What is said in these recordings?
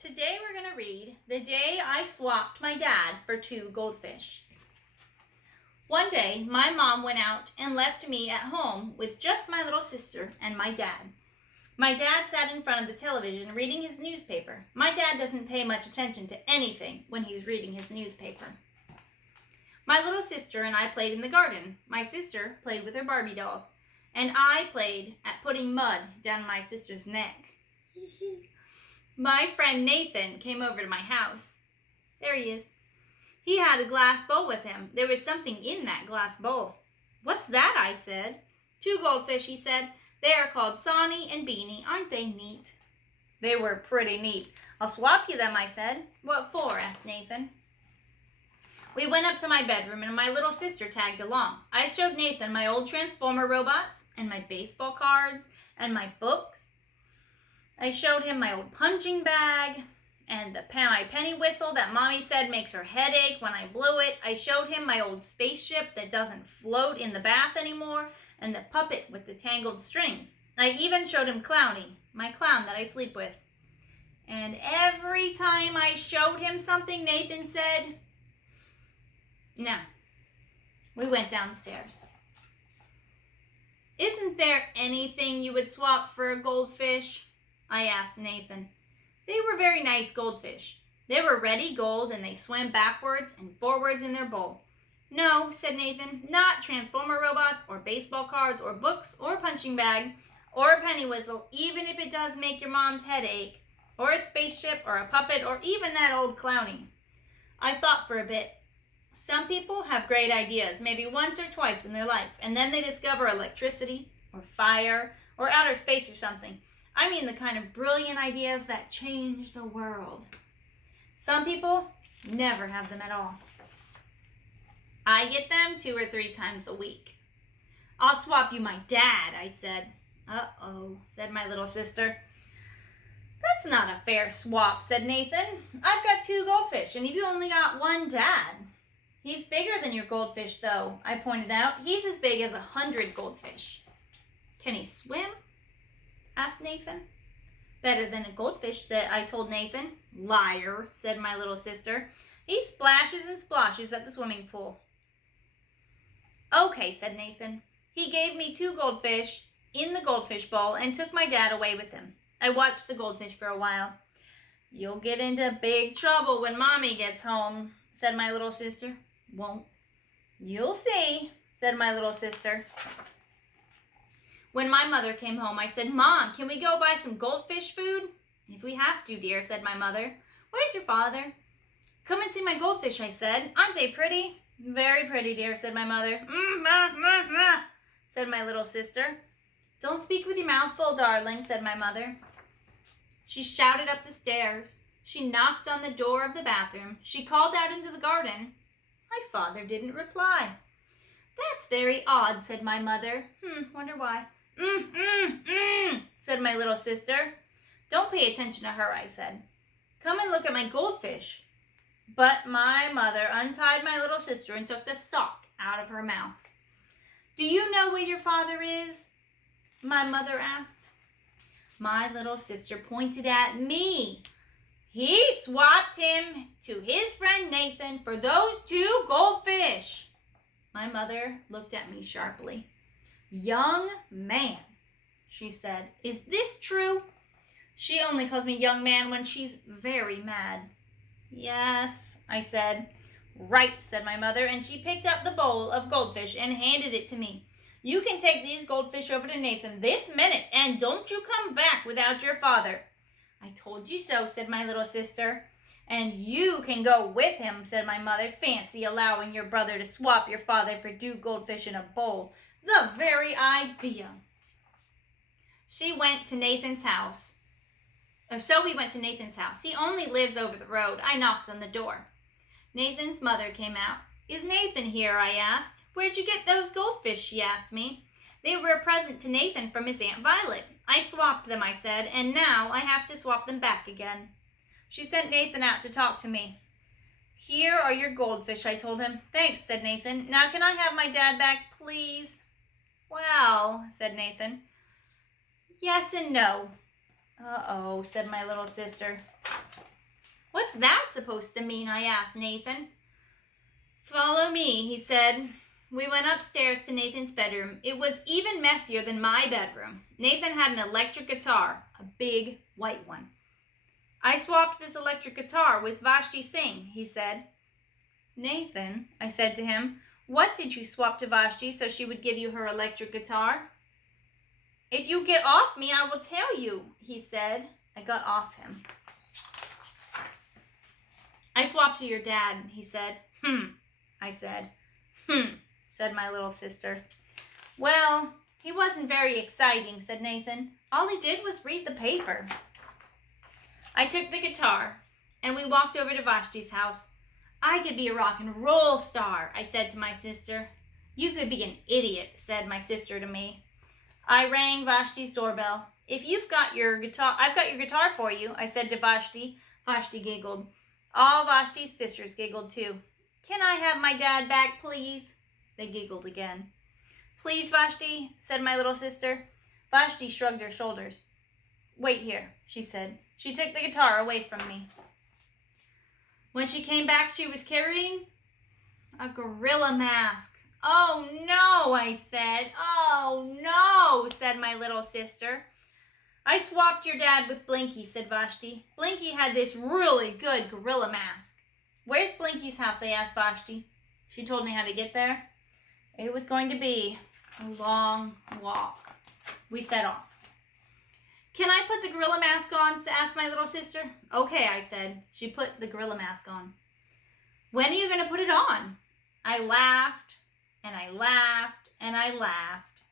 Today we're going to read The Day I Swapped My Dad for Two Goldfish. One day, my mom went out and left me at home with just my little sister and my dad. My dad sat in front of the television reading his newspaper. My dad doesn't pay much attention to anything when he's reading his newspaper. My little sister and I played in the garden. My sister played with her Barbie dolls, and I played at putting mud down my sister's neck. My friend Nathan came over to my house. There he is. He had a glass bowl with him. There was something in that glass bowl. "What's that?" I said. "Two goldfish," he said. "They are called Sonny and Beanie. Aren't they neat?" They were pretty neat. "I'll swap you them," I said. "What for?" asked Nathan. We went up to my bedroom and my little sister tagged along. I showed Nathan my old Transformer robots and my baseball cards and my books. I showed him my old punching bag and my penny whistle that Mommy said makes her head ache when I blew it. I showed him my old spaceship that doesn't float in the bath anymore and the puppet with the tangled strings. I even showed him Clowny, my clown that I sleep with. And every time I showed him something, Nathan said, "No." We went downstairs. "Isn't there anything you would swap for a goldfish?" I asked Nathan. They were very nice goldfish. They were ruddy gold and they swam backwards and forwards in their bowl. "No," said Nathan, "not Transformer robots or baseball cards or books or punching bag or a penny whistle, even if it does make your mom's head ache, or a spaceship or a puppet or even that old Clowny." I thought for a bit. Some people have great ideas, maybe once or twice in their life, and then they discover electricity or fire or outer space or something. I mean the kind of brilliant ideas that change the world. Some people never have them at all. I get them 2 or 3 times a week. "I'll swap you my dad," I said. "Uh-oh," said my little sister. "That's not a fair swap," said Nathan. "I've got 2 goldfish, and you've only got 1 dad." "He's bigger than your goldfish, though," I pointed out. "He's as big as 100 goldfish." "Can he swim?" asked Nathan. "Better than a goldfish," I told Nathan. "Liar," said my little sister. "He splashes and splashes at the swimming pool." "Okay," said Nathan. He gave me 2 goldfish in the goldfish bowl and took my dad away with him. I watched the goldfish for a while. "You'll get into big trouble when Mommy gets home," said my little sister. "Won't." "You'll see," said my little sister. When my mother came home, I said, "Mom, can we go buy some goldfish food?" "If we have to, dear," said my mother. "Where's your father?" "Come and see my goldfish," I said. "Aren't they pretty?" "Very pretty, dear," said my mother. Said my little sister. "Don't speak with your mouth full, darling," said my mother. She shouted up the stairs. She knocked on the door of the bathroom. She called out into the garden. My father didn't reply. "That's very odd," said my mother. Wonder why." Said my little sister. "Don't pay attention to her," I said. "Come and look at my goldfish." But my mother untied my little sister and took the sock out of her mouth. "Do you know where your father is?" my mother asked. My little sister pointed at me. "He swapped him to his friend Nathan for those 2 goldfish." My mother looked at me sharply. "Young man," she said, "is this true?" She only calls me young man when she's very mad. "Yes," I said. "Right," said my mother, and she picked up the bowl of goldfish and handed it to me. "You can take these goldfish over to Nathan this minute, and don't you come back without your father." "I told you so," said my little sister. "And you can go with him," said my mother. "Fancy allowing your brother to swap your father for 2 goldfish in a bowl. The very idea." So we went to Nathan's house. He only lives over the road. I knocked on the door. Nathan's mother came out. "Is Nathan here?" I asked. "Where'd you get those goldfish?" she asked me. "They were a present to Nathan from his Aunt Violet. I swapped them," I said, "and now I have to swap them back again." She sent Nathan out to talk to me. "Here are your goldfish," I told him. "Thanks," said Nathan. "Now can I have my dad back, please?" "Well," said Nathan. "Yes and no." "Uh-oh," said my little sister. What's that supposed to mean? I asked Nathan. Follow me, he said. We went upstairs to Nathan's bedroom. It was even messier than my bedroom. Nathan had an electric guitar, a big white one. I swapped this electric guitar with Vashti's thing, he said. Nathan, I said to him, what did you swap to Vashti so she would give you her electric guitar? If you get off me, I will tell you, he said. I got off him. I swapped to your dad, he said. I said. Said my little sister. Well, he wasn't very exciting, said Nathan. All he did was read the paper. I took the guitar, and we walked over to Vashti's house. I could be a rock and roll star, I said to my sister. You could be an idiot, said my sister to me. I rang Vashti's doorbell. If you've got your guitar, I've got your guitar for you, I said to Vashti. Vashti giggled. All Vashti's sisters giggled too. Can I have my dad back, please? They giggled again. Please, Vashti, said my little sister. Vashti shrugged her shoulders. Wait here, she said. She took the guitar away from me. When she came back, she was carrying a gorilla mask. Oh, no, I said. Oh, no, said my little sister. I swapped your dad with Blinky, said Vashti. Blinky had this really good gorilla mask. Where's Blinky's house? I asked Vashti. She told me how to get there. It was going to be a long walk. We set off. Can I put the gorilla mask on? Asked my little sister. Okay, I said. She put the gorilla mask on. When are you going to put it on? I laughed, and I laughed, and I laughed.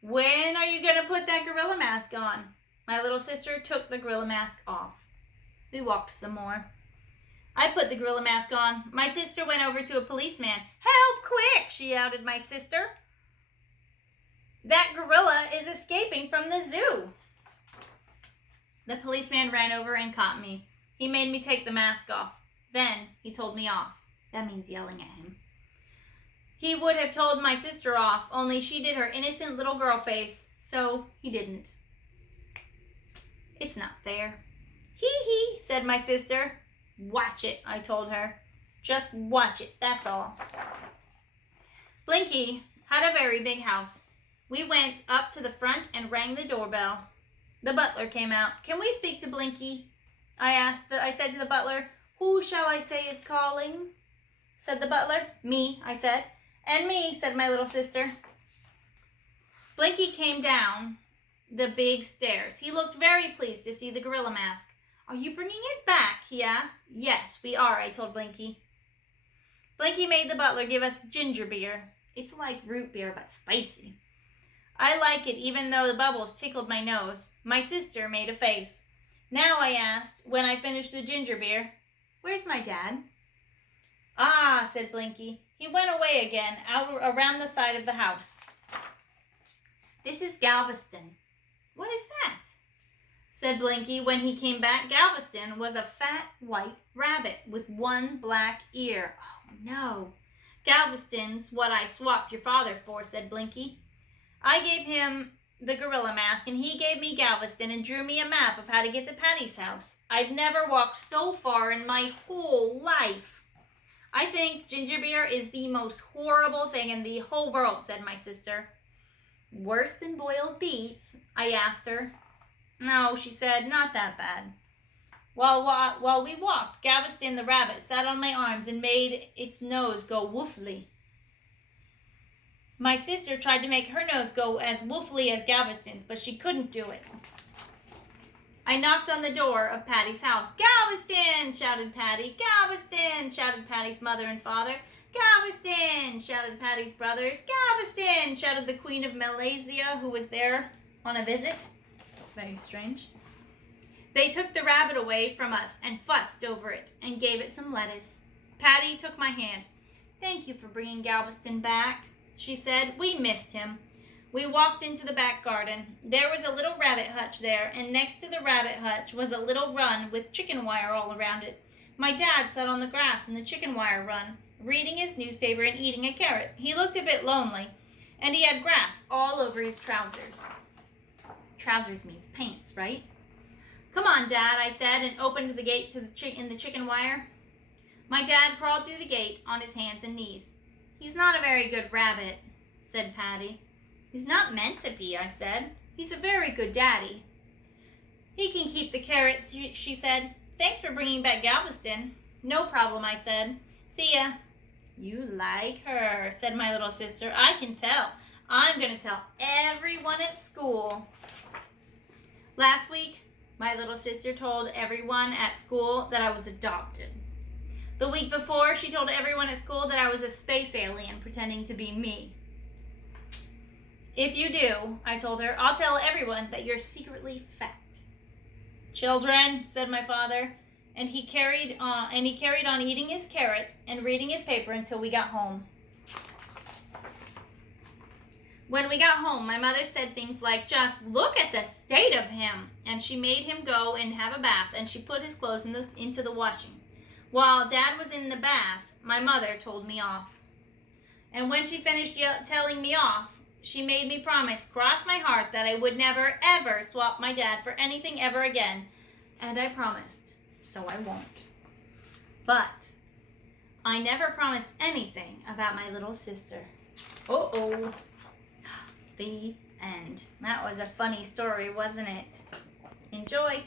When are you going to put that gorilla mask on? My little sister took the gorilla mask off. We walked some more. I put the gorilla mask on. My sister went over to a policeman. Help, quick, she shouted, my sister. That gorilla is escaping from the zoo. The policeman ran over and caught me. He made me take the mask off. Then he told me off. That means yelling at him. He would have told my sister off, only she did her innocent little girl face, so he didn't. It's not fair. Hee, said my sister. Watch it, I told her. Just watch it, that's all. Blinky had a very big house. We went up to the front and rang the doorbell. The butler came out. Can we speak to Blinky? I said to the butler. Who shall I say is calling? Said the butler. Me, I said. And me, said my little sister. Blinky came down the big stairs. He looked very pleased to see the gorilla mask. Are you bringing it back? He asked. Yes, we are, I told Blinky. Blinky made the butler give us ginger beer. It's like root beer, but spicy. I like it, even though the bubbles tickled my nose. My sister made a face. Now, I asked, when I finished the ginger beer, where's my dad? Ah, said Blinky. He went away again, out around the side of the house. This is Galveston. What is that? Said Blinky when he came back. Galveston was a fat white rabbit with one black ear. Oh, no. Galveston's what I swapped your father for, said Blinky. I gave him the gorilla mask, and he gave me Galveston and drew me a map of how to get to Patty's house. I'd never walked so far in my whole life. I think ginger beer is the most horrible thing in the whole world, said my sister. Worse than boiled beets? I asked her. No, she said, not that bad. While we walked, Galveston the rabbit sat on my arms and made its nose go woofly. My sister tried to make her nose go as woofly as Galveston's, but she couldn't do it. I knocked on the door of Patty's house. Galveston, shouted Patty. Galveston, shouted Patty's mother and father. Galveston, shouted Patty's brothers. Galveston, shouted the Queen of Malaysia, who was there on a visit. Very strange. They took the rabbit away from us and fussed over it and gave it some lettuce. Patty took my hand. Thank you for bringing Galveston back, she said. We missed him. We walked into the back garden. There was a little rabbit hutch there, and next to the rabbit hutch was a little run with chicken wire all around it. My dad sat on the grass in the chicken wire run, reading his newspaper and eating a carrot. He looked a bit lonely, and he had grass all over his trousers. Trousers means pants, right? "Come on, Dad," I said, and opened the gate to in the chicken wire. My dad crawled through the gate on his hands and knees. "He's not a very good rabbit," said Patty. "He's not meant to be," I said. "He's a very good daddy." "He can keep the carrots," she said. "Thanks for bringing back Galveston." "No problem," I said. "See ya." "You like her," said my little sister. "I can tell. I'm going to tell everyone at school." Last week, my little sister told everyone at school that I was adopted. The week before, she told everyone at school that I was a space alien pretending to be me. "If you do," I told her, "I'll tell everyone that you're secretly fat." "Children," said my father, and he carried on eating his carrot and reading his paper until we got home. When we got home, my mother said things like, "Just look at the state of him," and she made him go and have a bath, and she put his clothes into the washing. While Dad was in the bath, my mother told me off. And when she finished telling me off, she made me promise, cross my heart, that I would never, ever swap my dad for anything ever again. And I promised, so I won't. But I never promised anything about my little sister. Uh-oh. The end. That was a funny story, wasn't it? Enjoy.